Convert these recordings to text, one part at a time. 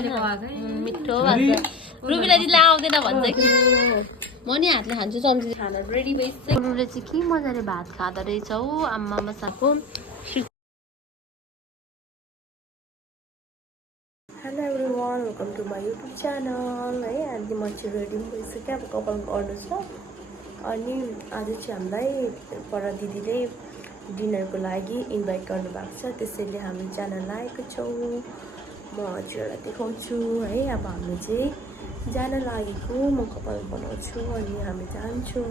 मिठो भन्छ रुबीलाई दिला आउँदैन भन्छ कि म नि हातले खान्छु चम्ची खाना रेडी भइसक्यो रुबीले चाहिँ के मजाले भात खाँदो रहेछ हौ आम्मा मसाको hello everyone welcome to my YouTube channel है आज म चाहिँ रेडी भइसक्यो अब कपाल गर्नु छ अनि आज चाहिँ हामीलाई पर दिदीले डिनरको लागि इन्भाइट गर्नुभएको छ त्यसैले हामी जान लागेको छौँ म हजुरहरूलाई देखाउँछु है अब हामी चाहिँ जान लागेको म कपाल बनाउँछु अनि हामी जान्छौँ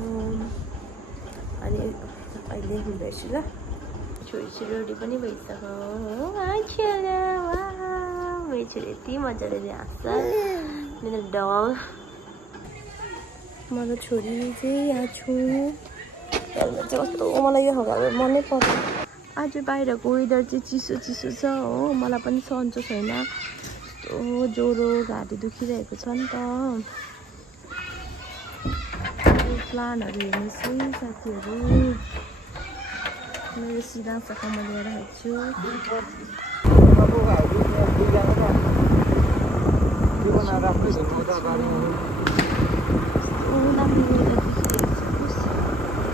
अनि अहिले हुँदैछु ल छोरी चाहिँ रेडी पनि भइसक्यो मेरो छोरी यति मजाले हाँस्छ मेरो डल मेरो छोरी चाहिँ यहाँ छु कस्तो मलाई यो खालको मनै पर्छ आज बाहिरको वेदर चाहिँ चिसो चिसो छ हो मलाई पनि सन्चो छैन कस्तो ज्वरो घाँटी दुखिरहेको छ नि त प्लान्टहरू हेर्नुहोस् है साथीहरू मेरो सिधा सखामा लिएर आएको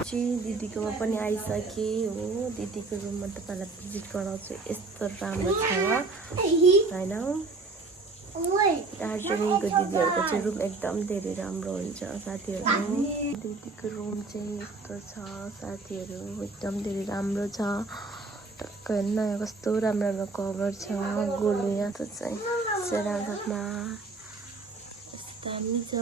छु दिदीकोमा पनि आइसके हो दिदीको रुममा तपाईँलाई भिजिट गराउँछु यस्तो राम्रो छ होइन दार्जिलिङको दिदीहरूको चाहिँ रुम एकदम धेरै राम्रो हुन्छ साथीहरू दिदीको रुम चाहिँ यस्तो छ साथीहरू एकदम धेरै राम्रो छ टक्क हेर्नु यहाँ कस्तो राम्रो राम्रो कभर छ गोलु यहाँ त चाहिँ सेरामा यस्तो दामी छ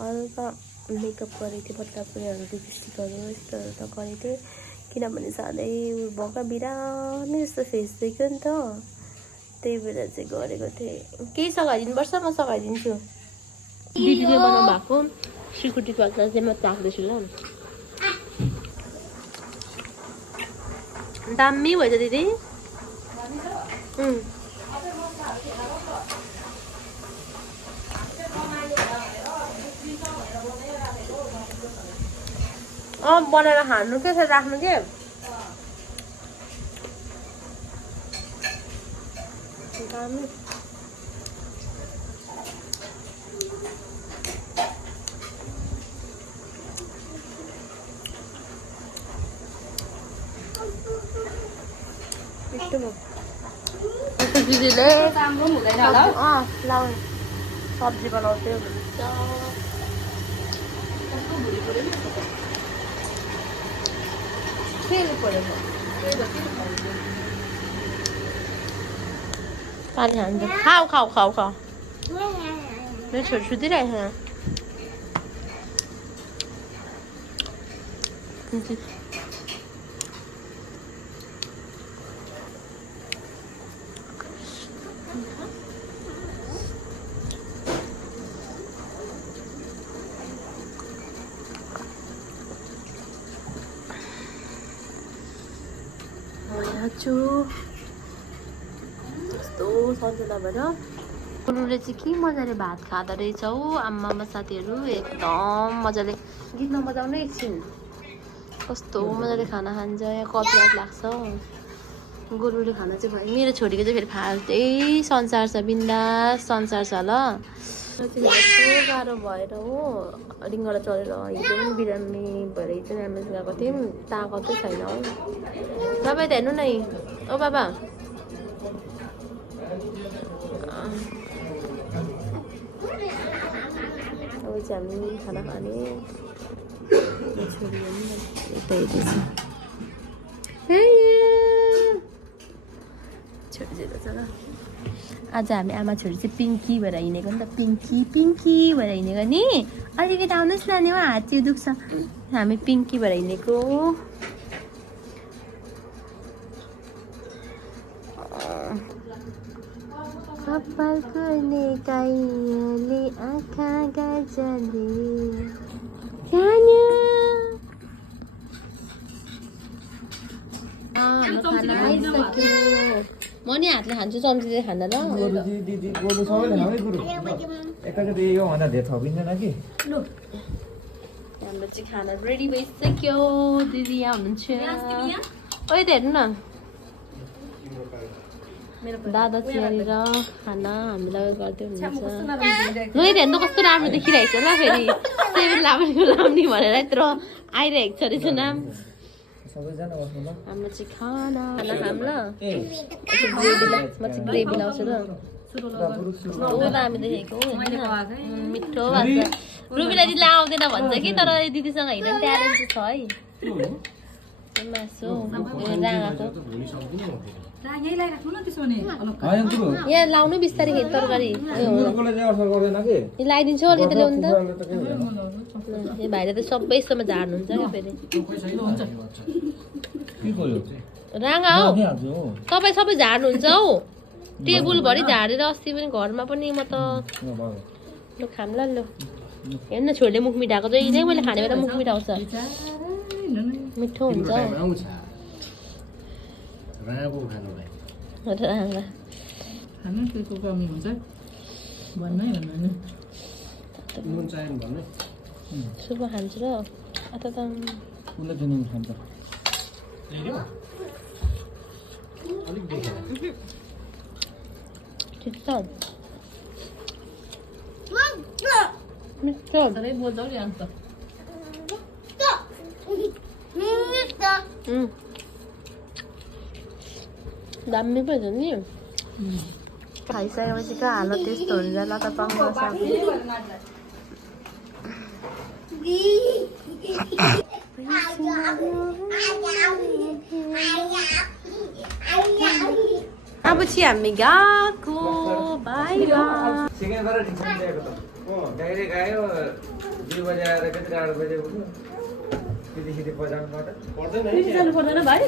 हल्का मेकअप गरेको थिएँ पत्ता पुराहरू लिपस्टिकहरू यस्तोहरू त गरेको थिएँ किनभने सधैँ भएका बिरानो जस्तो फेस देख्यो नि त त्यही भएर चाहिँ गरेको थिएँ केही सघाइदिनुपर्छ म सघाइदिन्छु दिदीले बनाउनु भएको सिकुटीको अचार चाहिँ म राख्दैछु ल दामी भएछ दिदी बनाएर खानु के छ राख्नु के दामी दिदीले सब्जी बनाउँथ्यो पानी खान्छ खाऊ खाऊ खाऊ खाऊ मेरो छोरी सुतिरहेको छ छु यस्तो सन्चो भएर गुरुले चाहिँ के मजाले भात खाँदो रहेछ हौ आम्मामा साथीहरू एकदम मजाले गीत नबजाउनु एकछिन कस्तो मजाले खाना खान्छ यहाँ कपीराइट लाग्छ गुरुले खाना चाहिँ भयो मेरो छोरीको चाहिँ फेरि फाल्टै संसार छ बिन्दास संसार छ ल यस्तो गाह्रो भएर हो रिङ्गडा चलेर हिजो पनि बिरामी भएर हिजो एम्बुलेन्स गएको थियौँ ताकतै छैन हौ तपाईँ त हेर्नु न ओ बाबा अब चाहिँ हामी खाना खाने छोरी यता हेर्दैछ छोरी चाहिँ छ ल आज हामी आमा छोरी चाहिँ पिङ्की भएर हिँडेको नि त पिङ्की भएर हिँडेको नि अलिकति आउनुहोस् न नि हात चाहिँ दुख्छ हामी पिङ्की भएर हिँडेको कपाल गर्ने काइले आँखा गाजले खाना खाइसक्यो म नि हातले खान्छु चम्चीले खाँदा ल हाम्रो चाहिँ खाना रेडी भइसक्यो दिदी यहाँ हुनुहुन्छ ओइ त हेर्नु न दादा चाहिँ यहाँनिर खाना हामीलाई गर्दै हुनुहुन्छ लु हेर्नु कस्तो राम्रो देखिरहेको छ ल फेरि सेभेन लामनी भनेर यत्रो आइरहेको छ रहेछ नाम हाम्रो चाहिँ खाना खाम ल म चाहिँ ग्रेभी लाउँछु ल दामी देखेको मिठो भन्छ रुबीलाई दिदीले आउँदैन भन्छ कि तर दिदीसँग हिँड्नु ट्यालेन्ट छ है मासु राँगाको यहाँ लाउनु बिस्तारै खेत तरकारी लगाइदिन्छु अलि त ल्याउनु त यो भाइले त सबै यस्तोमा झार्नुहुन्छ क्या फेरि राँगा हौ तपाईँ सबै झार्नुहुन्छ हौ टेबलभरि झारेर अस्ति पनि घरमा पनि म त लु खाम ल लु हेर्न छोरीले मुख मिठाएको जहिले मैले खाने बेला मुख मिठाउँछ मिठो हुन्छ सुप खान्छु र अथ त ठिक छ मिठो दामी पो छ नि खाइसकेपछि कहाँ हालत त्यस्तो हुन्छ ल त पाउनु अब चाहिँ हामी गएको बाहिर डाइरेक्ट आयो 2 बजे आएर कति 8 बजे उठ्यो पिटी बजाउनु पर्दैन पिटी जानु पर्दैन भाइ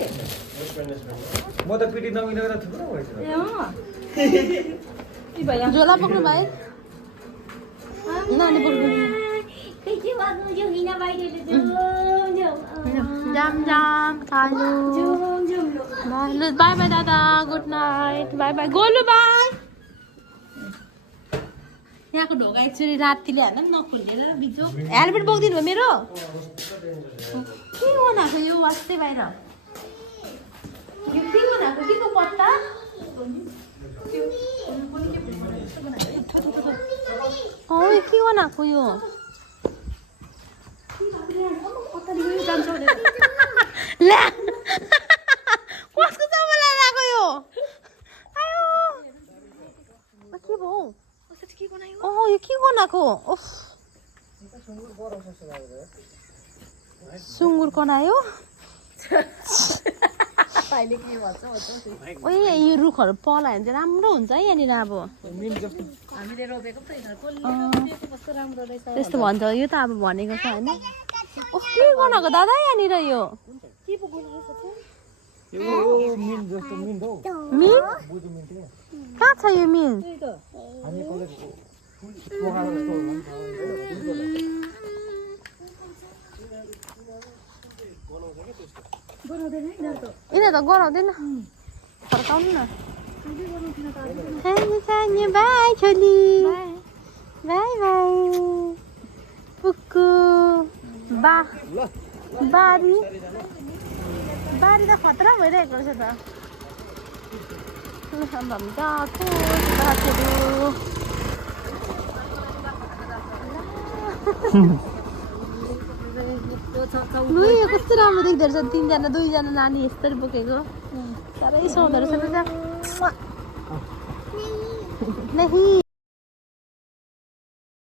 म त पिटी नमिलेर थुप्रो भइसक्यो झोला पक्नु भाइ नानी बोल्नु जाम जाम खानु बाई बाई दादा good night by by Golu by यहाँको ढोका एक्चुअली रातिले हाल्दा पनि नखोलेर बिजो हेलमेट बोकिदिनु भयो मेरो के बनाएको यो वास्तै बाहिर यो के बनाएको के को पत्ता यो के बनाएको यो ला कसको चम्मला लगाएको यो आयो के भयो यो के बनाएको सुँगुर कनायो ओ यो रुखहरू पलायो भने चाहिँ राम्रो हुन्छ है यहाँनिर अब त्यस्तो भन्छ यो त अब भनेको छ होइन के बनाएको दादा यहाँनिर यो मिन कहाँ छ यो मिन यिनीहरू त गराउँदैन फर्काउनु न बाई छोली बाई बाई पुक्कु बारी बारी त खतरा भइरहेको रहेछ त हामी गएको साथीहरू लु यो कस्तो राम्रो देख्दो रहेछ 3जना 2जना नानी यस्तरी बोकेको साह्रै सुहाउँदो रहेछ नि त